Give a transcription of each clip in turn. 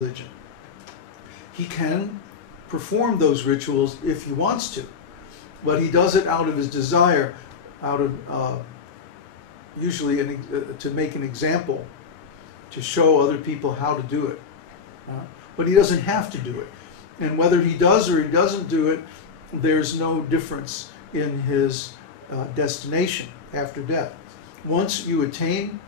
religion. He can perform those rituals if he wants to, but he does it out of his desire, out of usually to make an example, to show other people how to do it. But he doesn't have to do it. And whether he does or he doesn't do it, there's no difference in his destination after death. Once you attain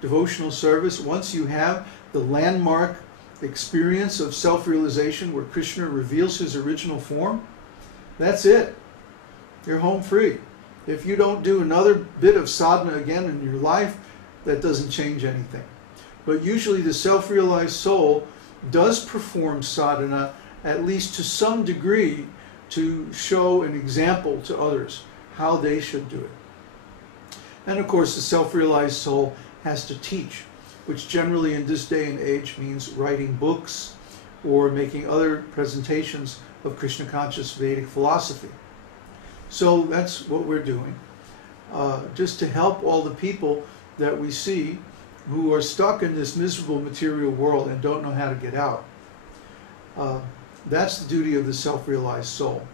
devotional service, once you have the landmark experience of self-realization where Krishna reveals his original form, that's it. You're home free. If you don't do another bit of sadhana again in your life, that doesn't change anything. But usually the self-realized soul does perform sadhana, at least to some degree, to show an example to others how they should do it. And of course the self-realized soul has to teach, which generally in this day and age means writing books or making other presentations of Krishna conscious Vedic philosophy. So that's what we're doing, just to help all the people that we see who are stuck in this miserable material world and don't know how to get out. That's the duty of the self-realized soul.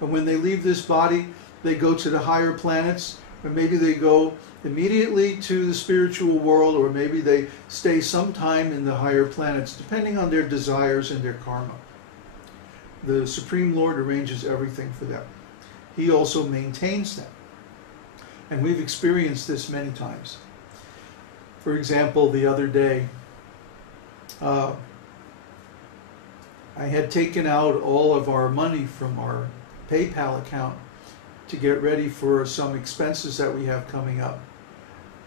And when they leave this body, they go to the higher planets, or maybe they go immediately to the spiritual world, or maybe they stay some time in the higher planets, depending on their desires and their karma. The Supreme Lord arranges everything for them. He also maintains them. And we've experienced this many times. For example, the other day, I had taken out all of our money from our PayPal account to get ready for some expenses that we have coming up.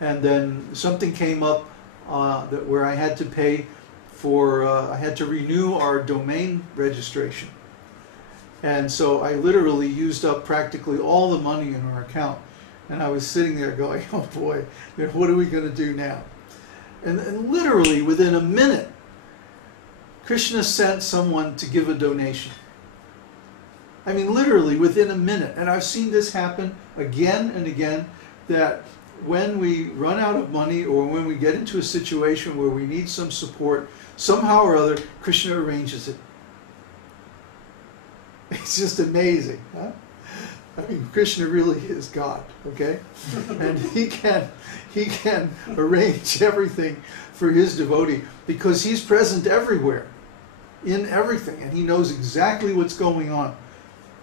And then something came up where I had to pay for, I had to renew our domain registration. And so I literally used up practically all the money in our account. And I was sitting there going, oh boy, what are we going to do now? And literally within a minute, Krishna sent someone to give a donation. I mean, literally within a minute. And I've seen this happen again and again, that when we run out of money or when we get into a situation where we need some support, somehow or other, Krishna arranges it. It's just amazing, huh? I mean, Krishna really is God, okay? And he can arrange everything for his devotee because he's present everywhere, in everything, and he knows exactly what's going on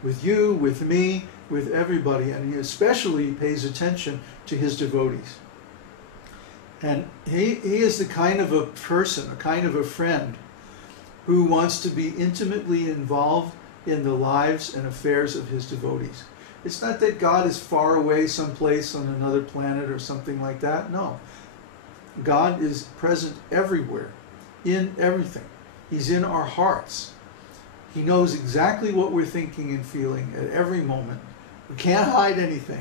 with you, with me, with everybody, and he especially pays attention to his devotees. And he is the kind of a person, a kind of a friend, who wants to be intimately involved in the lives and affairs of his devotees. It's not that God is far away someplace on another planet or something like that. No. God is present everywhere, in everything. He's in our hearts. He knows exactly what we're thinking and feeling at every moment. We can't hide anything.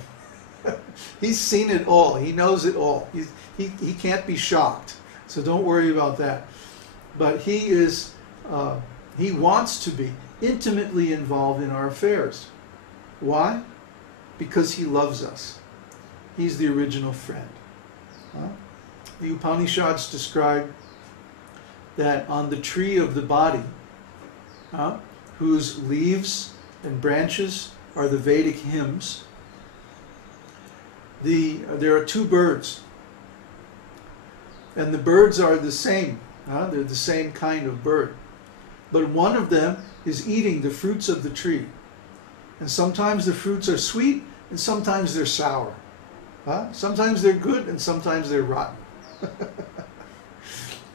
He's seen it all. He knows it all. He can't be shocked. So don't worry about that. But he wants to be intimately involved in our affairs. Why? Because he loves us. He's the original friend. The Upanishads describe that on the tree of the body, whose leaves and branches are the Vedic hymns, there are two birds. And the birds are the same. They're the same kind of bird. But one of them is eating the fruits of the tree. And sometimes the fruits are sweet and sometimes they're sour. Sometimes they're good and sometimes they're rotten.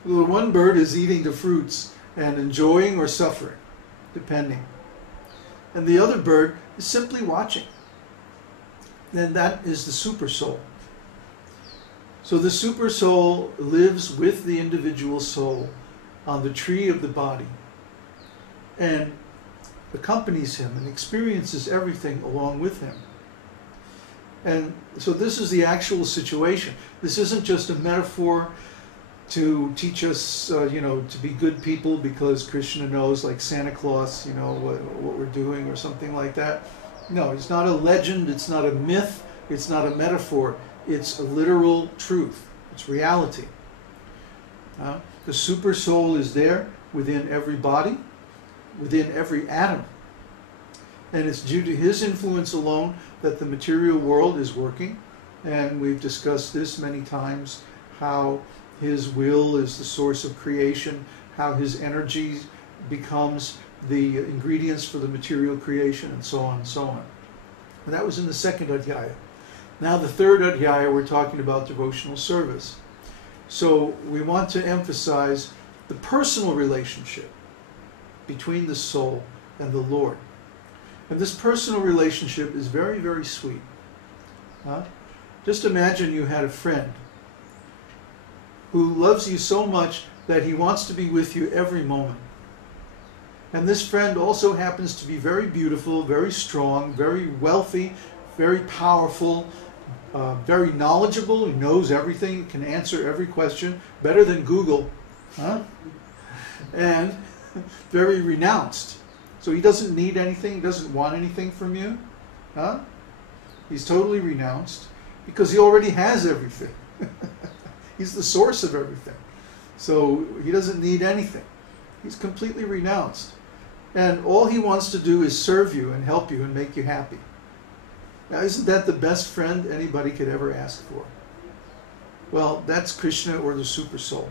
The one bird is eating the fruits and enjoying or suffering, depending. And the other bird is simply watching. And that is the super soul. So the super soul lives with the individual soul on the tree of the body and accompanies him and experiences everything along with him. And so this is the actual situation. This isn't just a metaphor to teach us, to be good people because Krishna knows, like Santa Claus, what we're doing or something like that. No, it's not a legend, it's not a myth, it's not a metaphor. It's a literal truth. It's reality. The super soul is there within every body, within every atom. And it's due to his influence alone that the material world is working. And we've discussed this many times, how his will is the source of creation, how his energy becomes the ingredients for the material creation, and so on and so on. And that was in the second Adhyaya. Now the third Adhyaya, we're talking about devotional service. So we want to emphasize the personal relationship between the soul and the Lord. And this personal relationship is very, very sweet. Just imagine you had a friend who loves you so much that he wants to be with you every moment. And this friend also happens to be very beautiful, very strong, very wealthy, very powerful, very knowledgeable. He knows everything, can answer every question, better than Google. And very renounced. So he doesn't need anything, he doesn't want anything from you. He's totally renounced because he already has everything. He's the source of everything. So he doesn't need anything. He's completely renounced. And all he wants to do is serve you and help you and make you happy. Now, isn't that the best friend anybody could ever ask for? Well, that's Krishna, or the super soul.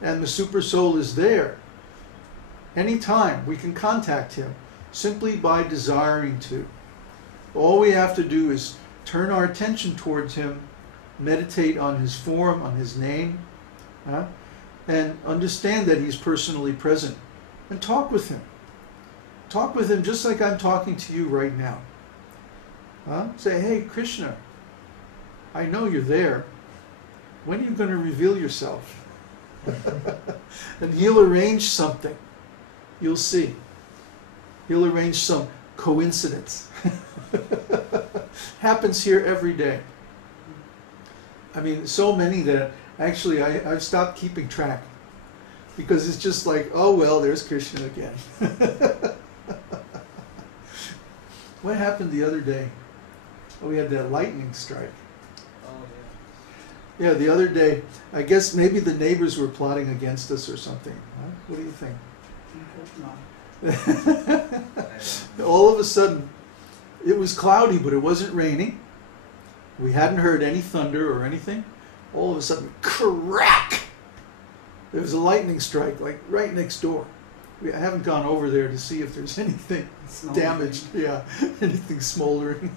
And the super soul is there. Anytime we can contact him simply by desiring to. All we have to do is turn our attention towards him, meditate on his form, on his name, and understand that he's personally present. And talk with him. Talk with him just like I'm talking to you right now. Say, hey, Krishna, I know you're there. When are you going to reveal yourself? And he'll arrange something. You'll see. He'll arrange some coincidence. Happens here every day. I mean, so many that actually I've stopped keeping track. Because it's just like, oh well, there's Krishna again. What happened the other day? Oh, we had that lightning strike. Oh, yeah. Yeah, the other day, I guess maybe the neighbors were plotting against us or something. Huh? What do you think? All of a sudden, it was cloudy, but it wasn't raining. We hadn't heard any thunder or anything. All of a sudden, crack! There was a lightning strike, like right next door. I haven't gone over there to see if there's anything damaged. Yeah, anything smoldering.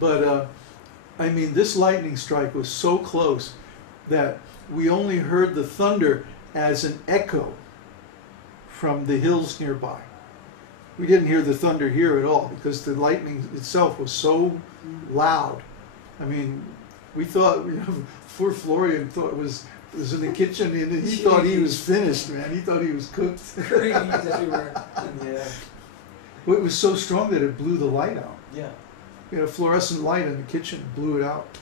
But, I mean, this lightning strike was so close that we only heard the thunder as an echo from the hills nearby. We didn't hear the thunder here at all because the lightning itself was so loud. I mean, we thought, poor Florian thought it was in the kitchen, and he thought he was finished, man. He thought he was cooked. Crazy everywhere. Yeah. Well, it was so strong that it blew the light out. Yeah. We had a fluorescent light in the kitchen, blew it out.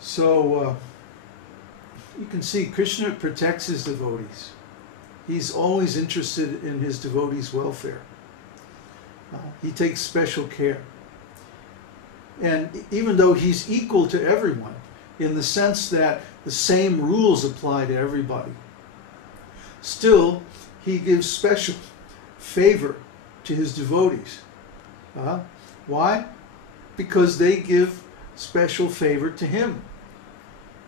So you can see Krishna protects his devotees. He's always interested in his devotees' welfare. He takes special care. And even though he's equal to everyone, in the sense that the same rules apply to everybody, still he gives special favor to his devotees. Why? Because they give special favor to him.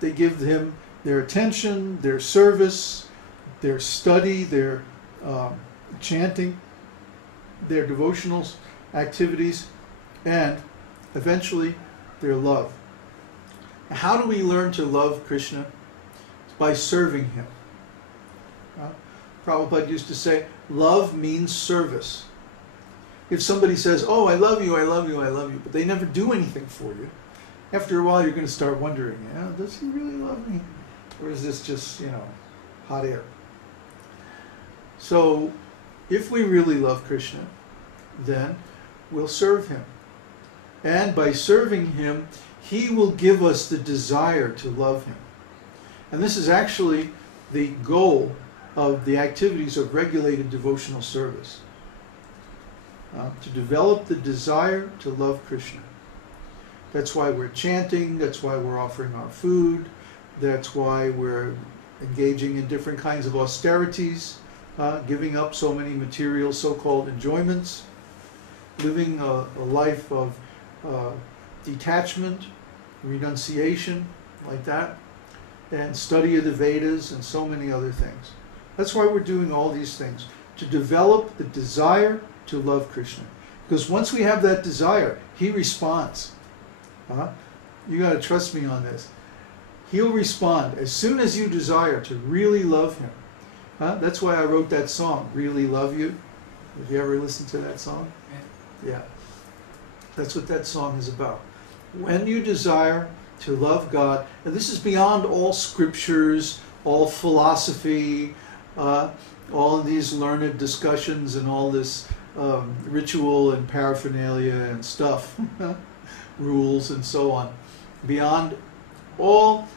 They give him their attention, their service, their study, their chanting, their devotional activities, and eventually their love. How do we learn to love Krishna? It's by serving him. Prabhupada used to say, love means service. If somebody says, oh, I love you, I love you, I love you, but they never do anything for you, after a while you're going to start wondering, does he really love me? Or is this just, hot air? So, if we really love Krishna, then we'll serve him. And by serving him, he will give us the desire to love him. And this is actually the goal of the activities of regulated devotional service. To develop the desire to love Krishna. That's why we're chanting, that's why we're offering our food, That's why we're engaging in different kinds of austerities, giving up so many material so-called enjoyments, living a life of detachment, renunciation, like that, and study of the Vedas and so many other things. That's why we're doing all these things, to develop the desire to love Krishna. Because once we have that desire, he responds. You got to trust me on this. He'll respond as soon as you desire to really love him. That's why I wrote that song, Really Love You. Have you ever listened to that song? Yeah. That's what that song is about. When you desire to love God, and this is beyond all scriptures, all philosophy, all of these learned discussions and all this ritual and paraphernalia and stuff, rules and so on. Beyond all